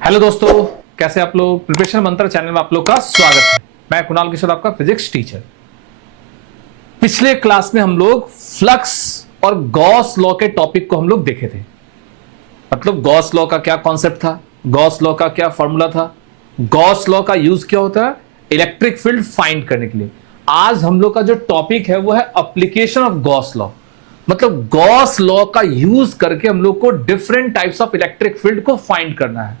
Hello दोस्तों, कैसे आप लोग। प्रिपरेशन मंत्र चैनल में आप लोग का स्वागत है। मैं कुणाल किशोर, आपका फिजिक्स टीचर। पिछले क्लास में हम लोग फ्लक्स और गॉस लॉ के टॉपिक को हम लोग देखे थे। मतलब गॉस लॉ का क्या कॉन्सेप्ट था, गॉस लॉ का क्या फॉर्मूला था, गॉस लॉ का यूज क्या होता है इलेक्ट्रिक फील्ड फाइंड करने के लिए। आज हम लोग का जो टॉपिक है वो है एप्लीकेशन ऑफ गॉस लॉ। मतलब गॉस लॉ का यूज करके हम लोग को different types of electric field को फाइंड करना है।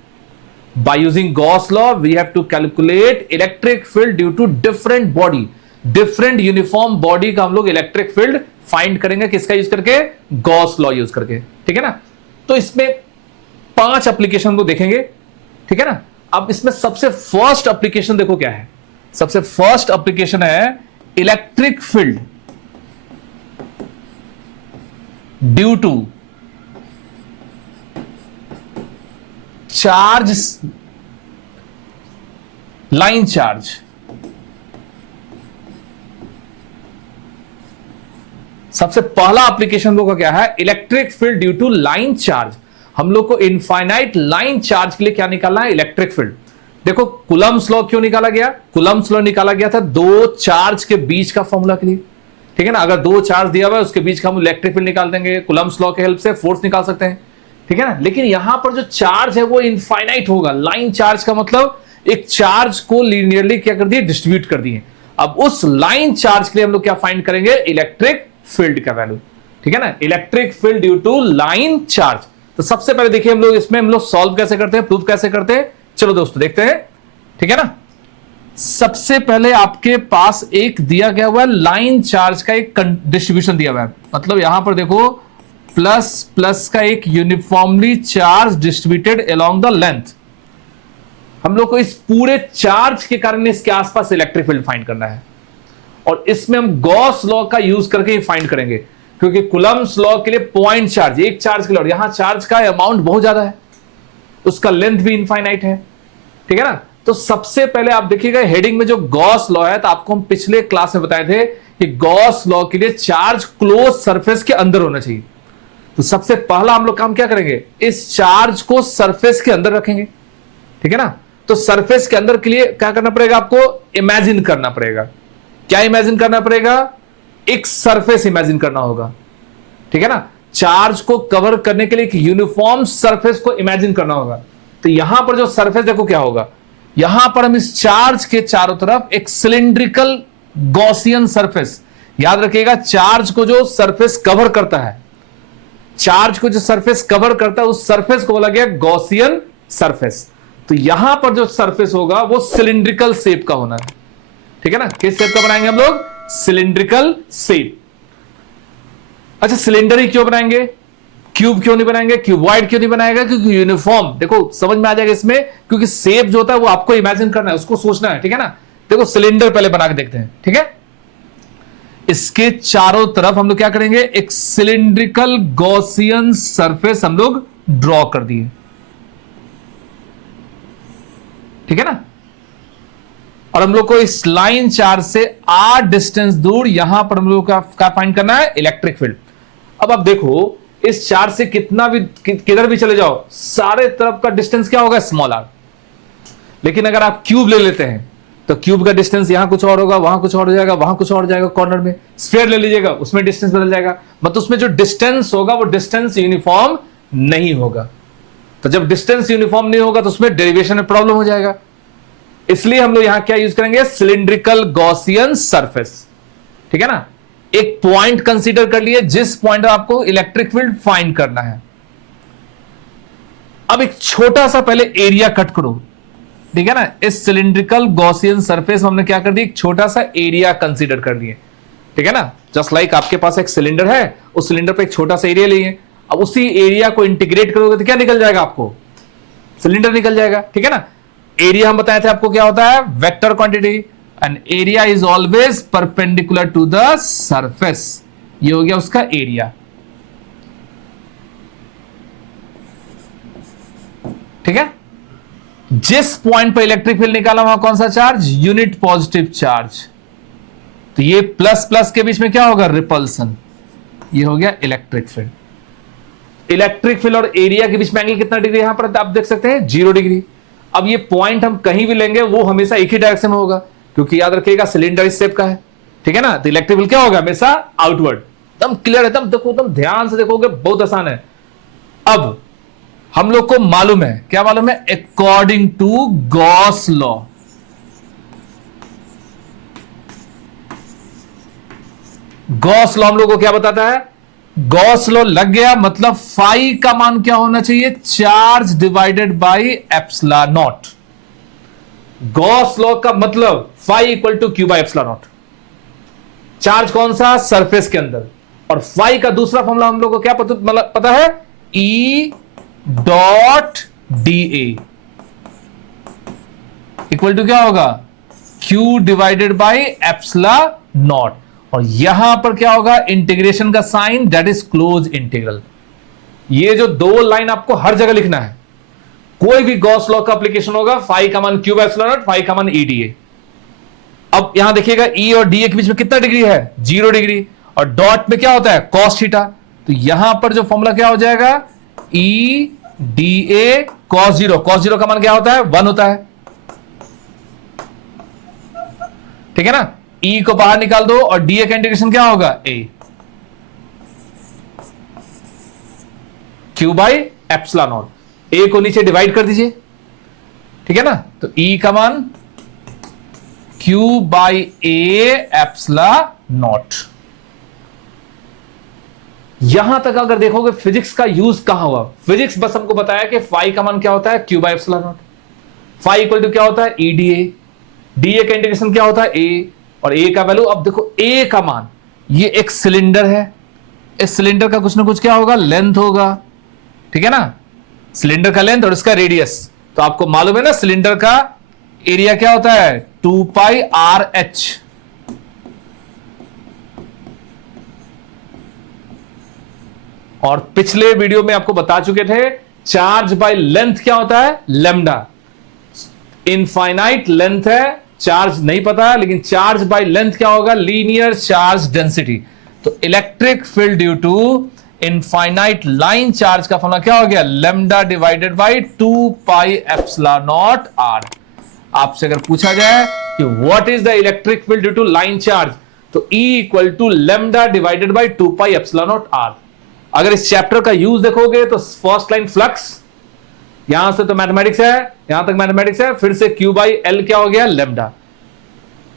By using Gauss law, we have to calculate electric field due to different body, different uniform body का हम लोग इलेक्ट्रिक फील्ड फाइंड करेंगे। किसका यूज करके? गॉस लॉ यूज करके। ठीक है ना। तो इसमें 5 एप्लीकेशन को देखेंगे। ठीक है ना। अब इसमें सबसे फर्स्ट एप्लीकेशन देखो क्या है। सबसे फर्स्ट एप्लीकेशन है electric field due to charge, line charge. सबसे पहला एप्लीकेशन लोगों का क्या है? Electric field due to line charge. हम लोग को इनफाइनाइट लाइन चार्ज के लिए क्या निकालना है? Electric field. देखो कुलम्ब्स लॉ क्यों निकाला गया? कुलम्ब्स लॉ निकाला गया था दो चार्ज के बीच का फॉर्मूला के लिए। ठीक है ना। अगर दो चार्ज दिया हुआ है उसके बीच का हम इलेक्ट्रिक फील्ड निकाल देंगे। कुलम्ब्स लॉ के हेल्प से फोर्स निकाल सकते हैं। ठीक है ना। लेकिन यहां पर जो चार्ज है वो इनफाइनाइट होगा। लाइन चार्ज का मतलब एक चार्ज को लीनियरली क्या कर दिए? डिस्ट्रीब्यूट कर दिए। अब उस लाइन चार्ज के लिए हम लोग क्या फाइंड करेंगे? इलेक्ट्रिक फील्ड का वैल्यू। ठीक है ना। Electric field due to line charge. तो सबसे पहले देखिए हम लोग इसमें हम लोग सॉल्व कैसे करते हैं, प्रूफ कैसे करते हैं। चलो दोस्तों देखते हैं। ठीक है ना। सबसे पहले आपके पास एक दिया गया हुआ है लाइन चार्ज का एक डिस्ट्रीब्यूशन दिया हुआ है। मतलब यहां पर देखो प्लस प्लस का एक uniformly charge distributed along the length. हम लोग को इस पूरे चार्ज के कारण इसके आसपास इलेक्ट्रिक फील्ड फाइंड करना है और इसमें हम गॉस लॉ का यूज करके ही फाइंड करेंगे। क्योंकि कुलम्ब्स लॉ के लिए पॉइंट चार्ज, एक चार्ज के लिए, और यहां चार्ज का अमाउंट बहुत ज्यादा है, उसका लेंथ भी इनफाइनाइट है। ठीक है ना। तो सबसे पहले आप देखिएगा हेडिंग में जो गॉस लॉ है, तो आपको हम पिछले क्लास में बताए थे कि गॉस लॉ के लिए चार्ज क्लोज सरफेस के अंदर होना चाहिए। तो सबसे पहला हम लोग काम क्या करेंगे? इस चार्ज को सरफेस के अंदर रखेंगे। ठीक है ना। तो सरफेस के अंदर के लिए क्या करना पड़ेगा? आपको इमेजिन करना पड़ेगा। क्या इमेजिन करना पड़ेगा? एक सरफेस इमेजिन करना होगा। ठीक है ना। चार्ज को कवर करने के लिए एक यूनिफॉर्म सरफेस को इमेजिन करना होगा। तो यहां पर जो सरफेस देखो क्या होगा, यहां पर हम इस चार्ज के चारों तरफ एक सिलिंड्रिकल गॉसियन सरफेस, याद रखिएगा चार्ज को जो सरफेस कवर करता है, चार्ज को जो सरफेस कवर करता है उस सरफेस को बोला गया गॉसियन सरफेस। तो यहां पर जो सरफेस होगा वो सिलिंड्रिकल शेप का होना है। ठीक है ना। किस शेप का बनाएंगे हम लोग? Cylindrical shape. अच्छा, सिलेंडर ही क्यों बनाएंगे? क्यूब क्यों नहीं बनाएंगे? क्यूबॉइड क्यों नहीं बनाएगा? क्योंकि यूनिफॉर्म, देखो समझ में आ जाएगा इसमें, क्योंकि शेप जो होता है वो आपको इमेजिन करना है, उसको सोचना है। ठीक है ना। देखो सिलेंडर पहले बना के देखते हैं। ठीक है। इसके चारों तरफ हम लोग क्या करेंगे? एक सिलिंड्रिकल गॉसियन सरफेस हम लोग ड्रॉ कर दिए। ठीक है ना। और हम लोग को इस लाइन चार्ज से r डिस्टेंस दूर यहां पर हम लोग का फाइंड करना है इलेक्ट्रिक फील्ड। अब आप देखो इस चार्ज से कितना भी किधर भी चले जाओ, सारे तरफ का डिस्टेंस क्या होगा? Small r। लेकिन अगर आप क्यूब ले लेते हैं तो क्यूब का डिस्टेंस यहां कुछ और होगा, वहां कुछ और हो जाएगा, वहां कुछ और हो जाएगा कॉर्नर में। स्फीयर ले लीजिएगा, उसमें डिस्टेंस बदल जाएगा। मतलब उसमें जो डिस्टेंस होगा वो डिस्टेंस यूनिफॉर्म नहीं होगा। तो जब डिस्टेंस यूनिफॉर्म नहीं होगा तो उसमें डेरिवेशन में प्रॉब्लम हो जाएगा। इसलिए हम लोग यहां क्या यूज करेंगे? Cylindrical Gaussian surface. ठीक है ना। एक पॉइंट कंसीडर कर लिए जिस पॉइंट पर आपको इलेक्ट्रिक फील्ड फाइंड करना है। अब एक छोटा सा पहले एरिया कट करो। ठीक है ना। इस सिलिंड्रिकल गॉसियन सरफेस हमने क्या कर दिया? एक छोटा सा एरिया कंसीडर कर लिए। ठीक है ना। जस्ट लाइक आपके पास एक सिलेंडर है, उस सिलेंडर पे एक छोटा सा एरिया लिए। अब उसी एरिया को इंटीग्रेट करोगे तो क्या निकल जाएगा? आपको सिलेंडर निकल जाएगा। ठीक है ना। एरिया हम बताए थे आपको क्या होता है? Vector quantity, and area is always perpendicular to the surface. ये हो गया उसका एरिया। ठीक है। जिस पॉइंट पर इलेक्ट्रिक फील्ड निकाला वहां कौन सा चार्ज? Unit positive charge. तो ये प्लस प्लस के बीच में क्या होगा? रिपल्सन। ये हो गया इलेक्ट्रिक फील्ड। इलेक्ट्रिक फील्ड और एरिया के बीच में एंगल कितना डिग्री, यहां पर आप देख सकते हैं 0 डिग्री। अब ये पॉइंट हम कहीं भी लेंगे वो हमेशा एक ही डायरेक्शन में होगा, क्योंकि याद रखिएगा सिलेंडर इस शेप का है, ठीक है ना। तो इलेक्ट्रिक फील्ड क्या होगा, हमेशा आउटवर्ड। एकदम क्लियर, एकदम देखो, एकदम ध्यान से देखोगे, बहुत आसान है। अब हम लोग को मालूम है, क्या मालूम है, according to Gauss law, Gauss law हम लोग को क्या बताता है, गॉस लॉ लग गया मतलब फाई का मान क्या होना चाहिए, charge divided by epsilon naught. Gauss law का मतलब phi equal to Q by epsilon naught. Charge कौन सा, सरफेस के अंदर। और फाई का दूसरा फॉर्मूला हम लोग को क्या पता है, E dot D A equal to क्या होगा, Q divided by epsilon naught. और यहां पर क्या होगा, इंटीग्रेशन का sign, that is close integral. ये जो दो लाइन आपको हर जगह लिखना है, कोई भी गॉस लॉ का एप्लीकेशन होगा, फाई का मान Q by epsilon naught, phi का मान ई डी ए। अब यहां देखिएगा ई और डी ए के बीच में कितना डिग्री है, 0 डिग्री, और डॉट में क्या होता है, कॉस थीटा। तो यहां पर जो फॉर्मूला क्या हो जाएगा, E D A cos 0, cos 0 का मान क्या होता है, 1 होता है, ठीक है ना। ई को बाहर निकाल दो और डी ए का इंटीग्रेशन क्या होगा, ए क्यू बाई एप्सिलॉन नॉट। ए को नीचे डिवाइड कर दीजिए, ठीक है ना। तो ई का मान Q by A epsilon not. यहां तक अगर देखोगे फिजिक्स का यूज कहां हुआ, फिजिक्स बस हमको बताया कि फाई का मान क्या होता है, Q by epsilon naught. Phi equal to क्या होता है, E D A, D A का इंटीग्रेशन क्या होता है, ए, और ए का वैल्यू, अब देखो ए का मान, ये एक सिलेंडर है, इस सिलेंडर का कुछ ना कुछ क्या होगा, लेंथ होगा, ठीक है ना। सिलेंडर का लेंथ और इसका रेडियस, तो आपको मालूम है ना सिलेंडर का एरिया क्या होता है, 2 पाई आर एच। और पिछले वीडियो में आपको बता चुके थे चार्ज बाय लेंथ क्या होता है, लेमडा। इनफाइनाइट लेंथ है, चार्ज नहीं पता, लेकिन चार्ज बाय लेंथ क्या होगा, लीनियर चार्ज डेंसिटी। तो electric field due to infinite line charge का फॉर्मूला क्या हो गया, lambda divided by 2 pi epsilon naught R. आपसे अगर पूछा जाए कि what is the electric field due to line charge, तो E equal to lambda divided by 2 pi epsilon naught R. अगर इस चैप्टर का यूज देखोगे तो फर्स्ट लाइन फ्लक्स, यहां से तो मैथमेटिक्स है, यहां तक मैथमेटिक्स है, फिर से क्यू बाई एल क्या हो गया, लेमडा।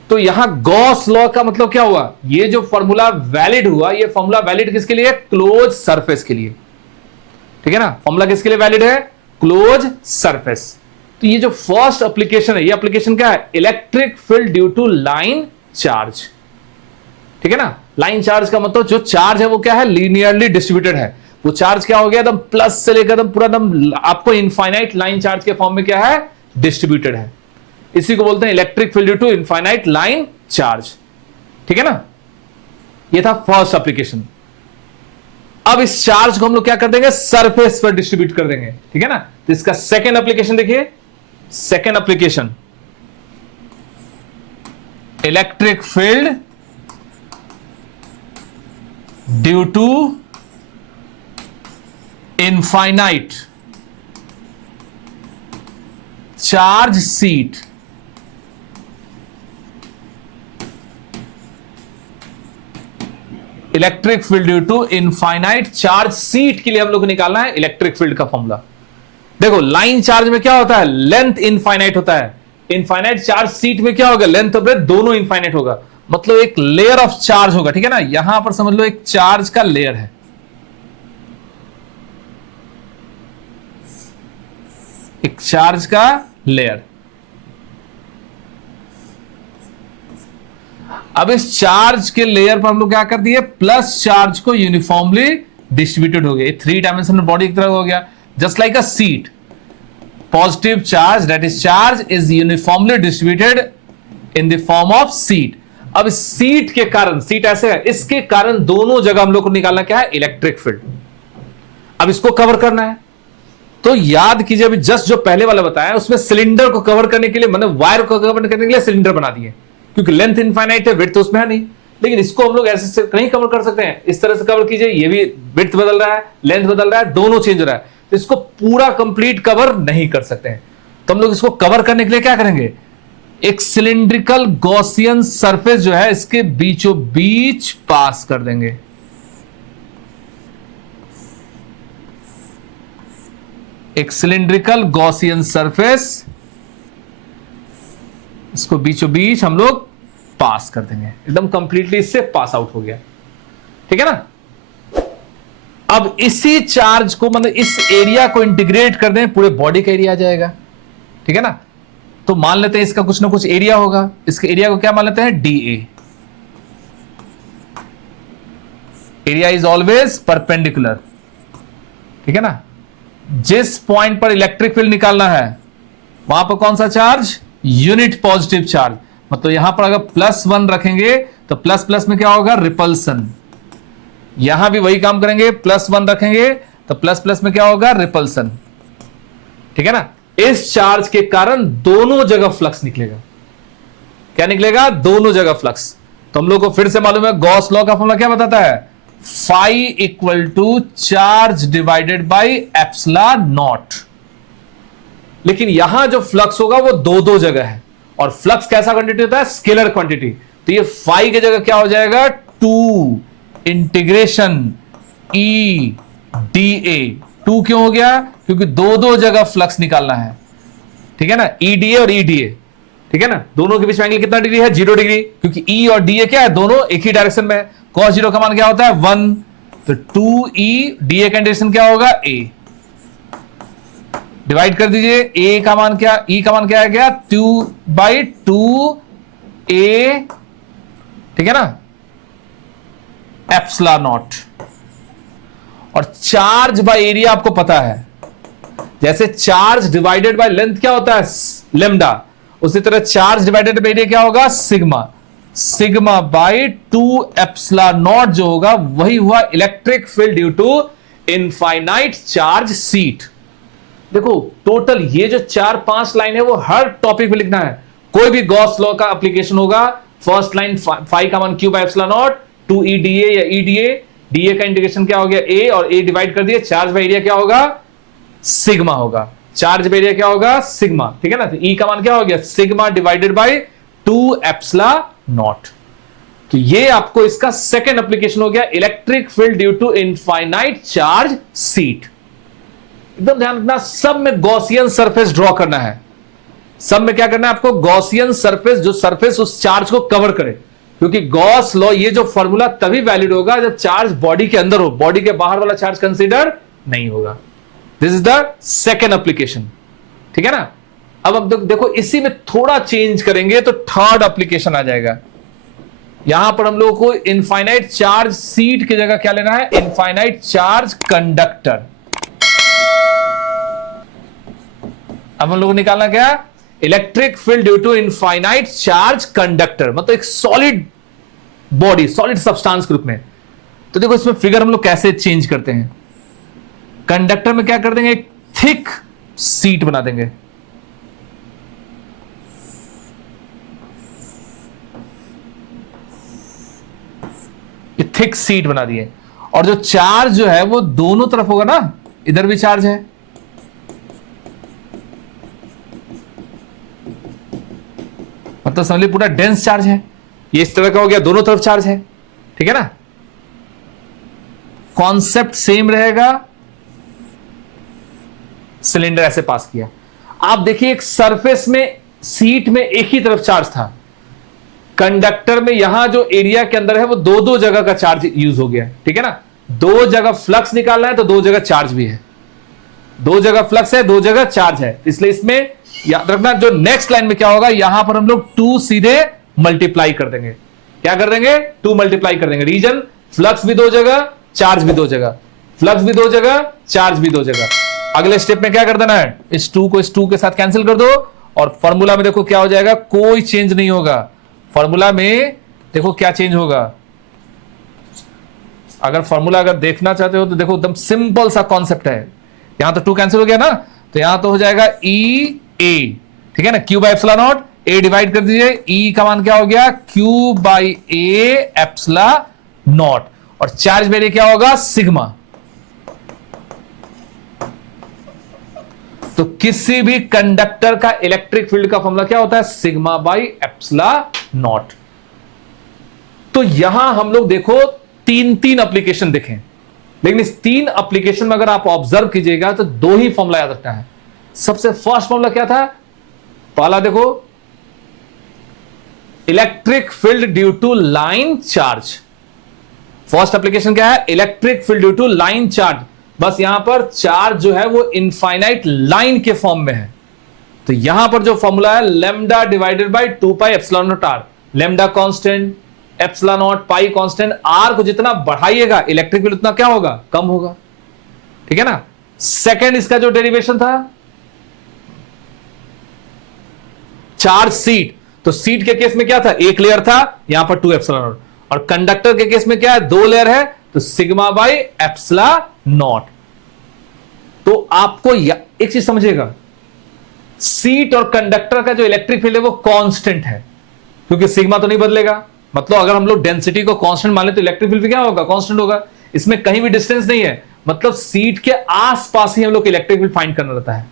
तो यहां गॉस लॉ का मतलब क्या हुआ, ये जो फॉर्मूला वैलिड हुआ, ये फॉर्मूला वैलिड किसके लिए, क्लोज सरफेस के लिए, ठीक है ना। फॉर्मूला किसके लिए वैलिड है, क्लोज सरफेस। तो ये जो फर्स्ट एप्लीकेशन है, ये एप्लीकेशन क्या है, electric field due to line charge, ठीक है ना। लाइन चार्ज का मतलब जो चार्ज है वो क्या है, लीनियरली डिस्ट्रीब्यूटेड है। वो चार्ज क्या हो गया, एकदम प्लस से लेकर एकदम पूरा एकदम आपको इनफाइनाइट लाइन चार्ज के फॉर्म में क्या है, डिस्ट्रीब्यूटेड है। इसी को बोलते हैं electric field due to infinite line charge, ठीक है ना। ये था फर्स्ट एप्लीकेशन। अब इस चार्ज को हम लोग क्या कर देंगे, सरफेस पर डिस्ट्रीब्यूट कर देंगे, ठीक है ना। तो इसका सेकेंड एप्लीकेशन देखिए, second application, electric field due to infinite charge sheet. Electric field due to infinite charge sheet के लिए हम लोग को निकालना है इलेक्ट्रिक फील्ड का फॉर्मूला। देखो लाइन चार्ज में क्या होता है, लेंथ इनफाइनाइट होता है, इनफाइनाइट चार्ज सीट में क्या होगा, लेंथ और ब्रेथ दोनों इनफाइनाइट होगा, मतलब एक लेयर ऑफ चार्ज होगा, ठीक है ना। यहां पर समझ लो एक चार्ज का लेयर है, एक चार्ज का लेयर। अब इस चार्ज के लेयर पर हम लोग क्या कर दिए, प्लस चार्ज को यूनिफॉर्मली डिस्ट्रीब्यूटेड हो गया, 3 डायमेंशनल बॉडी की तरह हो गया, just like a seat. Positive charge that is charge is uniformly distributed in the form of seat. अब इस सीट के कारण, सीट ऐसे है, इसके कारण दोनों जगह हम लोग को निकालना क्या है, इलेक्ट्रिक फील्ड। अब इसको कवर करना है, तो याद कीजिए अभी जस्ट जो पहले वाला बताया उसमें सिलेंडर को कवर करने के लिए, मतलब वायर को कवर करने के लिए सिलेंडर बना दिए, क्योंकि लेंथ इनफाइनाइट है, विड्थ तो उसमें है नहीं, लेकिन इसको हम लोग ऐसे नहीं कवर कर सकते हैं, इस तरह से कवर कीजिए, ये भी विड्थ बदल रहा है, लेंथ बदल रहा है, दोनों चेंज हो रहा है, तो इसको पूरा कंप्लीट कवर नहीं कर सकते हैं। तो हम लोग इसको कवर करने के लिए क्या करेंगे, एक सिलिंड्रिकल गॉसियन सरफेस जो है इसके बीचों बीच पास कर देंगे। एक सिलिंड्रिकल गॉसियन सरफेस, इसको बीचों बीच हम लोग पास कर देंगे, एकदम कंप्लीटली इससे पास आउट हो गया, ठीक है ना। अब इसी चार्ज को, मतलब इस एरिया को इंटीग्रेट कर दें, पूरे बॉडी का एरिया आ जाएगा, ठीक है ना। तो मान लेते हैं इसका कुछ ना कुछ एरिया होगा, इसके एरिया को क्या मान लेते हैं, DA। Area is always perpendicular, ठीक है ना। जिस पॉइंट पर इलेक्ट्रिक फील्ड निकालना है वहां पर कौन सा चार्ज, यूनिट पॉजिटिव चार्ज। मतलब यहां पर अगर +1 रखेंगे तो प्लस प्लस में क्या होगा, रिपल्सन। यहां भी वही काम करेंगे, +1 रखेंगे तो प्लस प्लस में क्या होगा, रिपल्सन, ठीक है ना। इस चार्ज के कारण दोनों जगह फ्लक्स निकलेगा। क्या निकलेगा, दोनों जगह फ्लक्स। तो हम लोग को फिर से मालूम है, गॉस लॉ का फॉर्मूला क्या बताता है, phi equal to charge divided by epsilon naught. लेकिन यहां जो फ्लक्स होगा वो दो दो जगह है, और फ्लक्स कैसा क्वांटिटी होता है, स्केलर क्वांटिटी। तो ये फाई की जगह क्या हो जाएगा, 2 इंटीग्रेशन EDA। 2 क्यों हो गया, क्योंकि दो दो जगह फ्लक्स निकालना है, ठीक है ना, EDA और EDA, ठीक है ना। दोनों के बीच में एंगल कितना डिग्री है, 0 डिग्री, क्योंकि E और DA क्या है, दोनों एक ही डायरेक्शन में है। cos 0 का मान क्या होता है, 1। तो 2EDA का डायरेक्शन क्या होगा, A। डिवाइड कर दीजिए, A का मान क्या, E का मान क्या आ गया, 2/2A, ठीक है ना, एप्सिलॉन नॉट। और चार्ज बाय एरिया आपको पता है, जैसे चार्ज डिवाइडेड बाय लेंथ क्या होता है, लेमडा, उसी तरह चार्ज डिवाइडेड बाय एरिया क्या होगा, sigma. Sigma by 2 epsilon naught जो होगा वही हुआ electric field due to infinite charge sheet. देखो टोटल ये जो 4-5 लाइन है वो हर टॉपिक में लिखना है। कोई भी गॉस लॉ का एप्लीकेशन होगा, फर्स्ट लाइन फाई का मान Q bye epsilon not, 2EDA या EDA, DA का इंटीग्रेशन क्या हो गया, A, और A डिवाइड कर दिए, चार्ज बाय एरिया क्या होगा, सिग्मा होगा। चार्ज बाय एरिया क्या होगा, सिग्मा, ठीक है ना। तो E का मान क्या हो गया, sigma divided by 2 epsilon naught. तो ये आपको इसका सेकंड एप्लीकेशन हो गया, electric field due to infinite charge sheet. एकदम ध्यान रखना, सब में गॉसियन सरफेस ड्रॉ करना है। सब में क्या करना है आपको, गॉसियन सरफेस, जो सरफेस उस चार्ज को कवर करे। क्योंकि गॉस लॉ, ये जो फॉर्मूला तभी वैलिड होगा जब चार्ज बॉडी के अंदर हो, बॉडी के बाहर वाला चार्ज कंसीडर नहीं होगा। This is the second application, ठीक है ना। अब हम देखो इसी में थोड़ा चेंज करेंगे तो थर्ड एप्लीकेशन आ जाएगा। यहां पर हम लोगों को इनफाइनाइट चार्ज सीट की जगह क्या लेना है, इनफाइनाइट चार्ज कंडक्टर। अब हम लोग को निकालना क्या, electric field due to infinite charge conductor, मतलब एक सॉलिड बॉडी, सॉलिड सब्सटेंस के रूप में। तो देखो इसमें फिगर हम लोग कैसे चेंज करते हैं। कंडक्टर में क्या कर देंगे, एक थिक सीट बना देंगे। ये थिक सीट बना दिए, और जो चार्ज जो है वो दोनों तरफ होगा ना, इधर भी चार्ज है, मतलब समझ लीजिए पूरा डेंस चार्ज है। ये इस तरह का हो गया, दोनों तरफ चार्ज है, ठीक है ना। कॉन्सेप्ट सेम रहेगा, सिलेंडर ऐसे पास किया। आप देखिए एक सरफेस में, सीट में एक ही तरफ चार्ज था, कंडक्टर में यहां जो एरिया के अंदर है वो दो दो जगह का चार्ज यूज हो गया, ठीक है ना। दो जगह फ्लक्स निकालना है तो दो जगह चार्ज भी है, दो जगह फ्लक्स है, दो जगह चार्ज है। इसलिए इसमें याद रखना, जो नेक्स्ट लाइन में क्या होगा, यहां पर हम लोग 2 सीधे मल्टीप्लाई कर देंगे। क्या कर देंगे, 2 मल्टीप्लाई कर देंगे। रीजन, फ्लक्स भी दो जगह, चार्ज भी दो जगह, फ्लक्स भी दो जगह, चार्ज भी दो जगह। अगले स्टेप में क्या कर देना है, इस 2 को इस 2 के साथ कैंसिल कर दो, और फॉर्मूला में देखो क्या हो जाएगा, कोई चेंज नहीं होगा। फॉर्मूला में देखो क्या चेंज होगा। अगर फॉर्मूला अगर देखना चाहते हो तो देखो एकदम सिंपल सा कॉन्सेप्ट है। यहां तो 2 कैंसिल हो गया ना, तो यहां तो हो जाएगा E A, ठीक है ना, Q bye epsilon not, A divide कर दीजिए, ई का मान क्या हो गया, क्यू बाई ए एप्सला नॉट, और चार्ज मेरे क्या होगा, सिग्मा। तो किसी भी कंडक्टर का इलेक्ट्रिक फील्ड का फॉर्मूला क्या होता है, सिग्मा बाई एप्सला नॉट। तो यहां हम लोग देखो तीन तीन एप्लीकेशन देखें, लेकिन इस तीन एप्लीकेशन में अगर आप ऑब्जर्व कीजिएगा तो दो ही फॉर्मूला याद रखना है। सबसे फर्स्ट फॉर्मूला क्या था, पहला देखो, electric field due to line charge. First application क्या है, electric field due to line charge. बस यहां पर चार्ज जो है वो इनफाइनाइट लाइन के फॉर्म में है। तो यहां पर जो फॉर्मूला है, lambda divided by 2 pi epsilon naught R. Lambda constant, epsilon naught, pi constant, R को जितना बढ़ाइएगा इलेक्ट्रिक फील्ड उतना क्या होगा, कम होगा। ठीक है ना। सेकंड इसका जो डेरिवेशन था, चार्ज सीट, तो सीट के केस में क्या था, एक लेयर था, यहां पर 2 एप्सिलॉन नॉट, और कंडक्टर के केस में क्या है, 2 लेयर है, तो सिग्मा बाई एप्सिला नॉट। तो आपको एक चीज समझिएगा, सीट और कंडक्टर का जो इलेक्ट्रिक फील्ड है वो कांस्टेंट है, क्योंकि सिग्मा तो नहीं बदलेगा। मतलब अगर हम लोग डेंसिटी को कांस्टेंट मान ले तो इलेक्ट्रिक फील्ड भी क्या होगा, कांस्टेंट होगा। इसमें कहीं भी डिस्टेंस नहीं है, मतलब सीट के आसपास ही हम लोग इलेक्ट्रिक फील्ड फाइंड करना रहता है।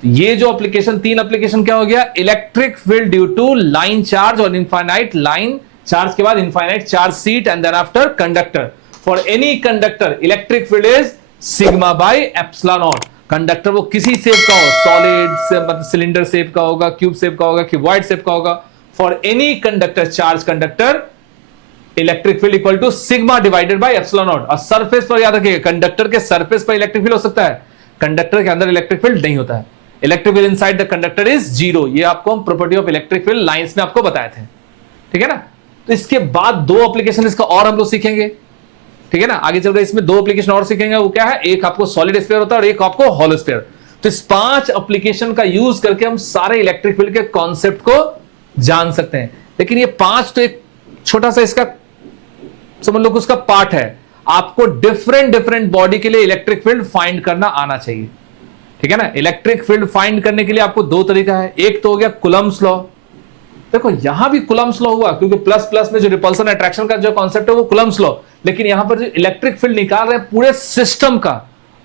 ये जो एप्लीकेशन, तीन एप्लीकेशन क्या हो गया, electric field due to line charge और इनफाइनाइट लाइन चार्ज के बाद infinite charge sheet and then after conductor. For any conductor electric field is sigma by epsilon naught. Conductor वो किसी शेप का हो, सॉलिड से, मतलब सिलेंडर शेप का होगा, क्यूब शेप का होगा, क्यूबॉइड शेप का होगा। For any conductor, charge conductor, electric field equal to sigma divided by epsilon naught. और सरफेस पर याद रखिएगा, कंडक्टर के सरफेस पर इलेक्ट्रिक फील्ड हो सकता है, कंडक्टर के अंदर इलेक्ट्रिक फील्ड नहीं होता है। Electric field inside the conductor is zero. ये आपको हम property of electric field lines में आपको बताए थे। ठीक है ना। तो इसके बाद दो एप्लीकेशन इसका और हम लोग सीखेंगे। ठीक है ना। आगे चलकर इसमें दो एप्लीकेशन और सीखेंगे। वो क्या है, एक आपको सॉलिड स्फीयर होता है और एक आपको हॉलो स्फीयर। तो इस 5 एप्लीकेशन का यूज करके हम सारे इलेक्ट्रिक फील्ड के कॉन्सेप्ट को जान सकते हैं। लेकिन ये 5 तो एक छोटा सा इसका समझ लो उसका पार्ट है। आपको डिफरेंट डिफरेंट बॉडी के लिए इलेक्ट्रिक फील्ड फाइंड करना आना चाहिए। ठीक है ना। इलेक्ट्रिक फील्ड फाइंड करने के लिए आपको दो तरीका है। एक तो हो गया कुलम्ब्स लॉ। देखो यहां भी कुलम्ब्स लॉ हुआ, क्योंकि प्लस प्लस में जो रिपल्सन अट्रैक्शन का जो कॉन्सेप्ट है वो कुलम्ब्स लॉ। लेकिन यहां पर जो इलेक्ट्रिक फील्ड निकाल रहे हैं पूरे सिस्टम का,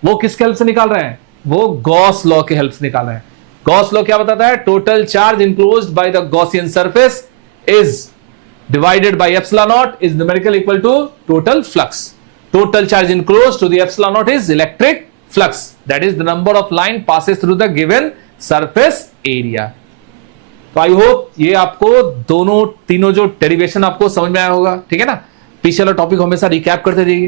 वो किसके हेल्प से निकाल रहे हैं, वो गॉस लॉ के हेल्प से निकाल रहे हैं। गॉस लॉ क्या बताता है, total charge enclosed by the Gaussian surface is divided by epsilon naught is numerical equal to total flux. Total charge enclosed to the epsilon naught is electric flux. That is the number of line passes through the given surface area. तो I hope ये आपको दोनों तीनों जो derivation आपको समझ में आया होगा। ठीक है ना। पीछे वाला टॉपिक हमेशा रिकैप करते रहिए,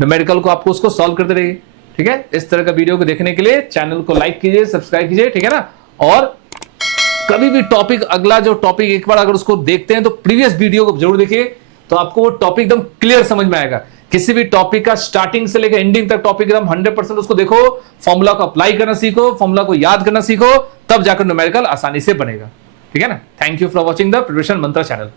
न्यूमेरिकल को आपको उसको सॉल्व करते रहिए। ठीक है। इस तरह का वीडियो को देखने के लिए चैनल को लाइक कीजिए, सब्सक्राइब कीजिए। ठीक है ना। और कभी भी टॉपिक, अगला जो टॉपिक एक बार अगर उसको देखते हैं तो प्रीवियस वीडियो को जरूर देखिए, तो आपको वो टॉपिक एकदम क्लियर समझ में आएगा। किसी भी टॉपिक का स्टार्टिंग से लेकर एंडिंग तक टॉपिक एकदम 100% उसको देखो, फॉर्मूला को अप्लाई करना सीखो, फॉर्मूला को याद करना सीखो, तब जाकर न्यूमेरिकल आसानी से बनेगा। ठीक है ना। Thank you for watching the preparation मंत्र चैनल।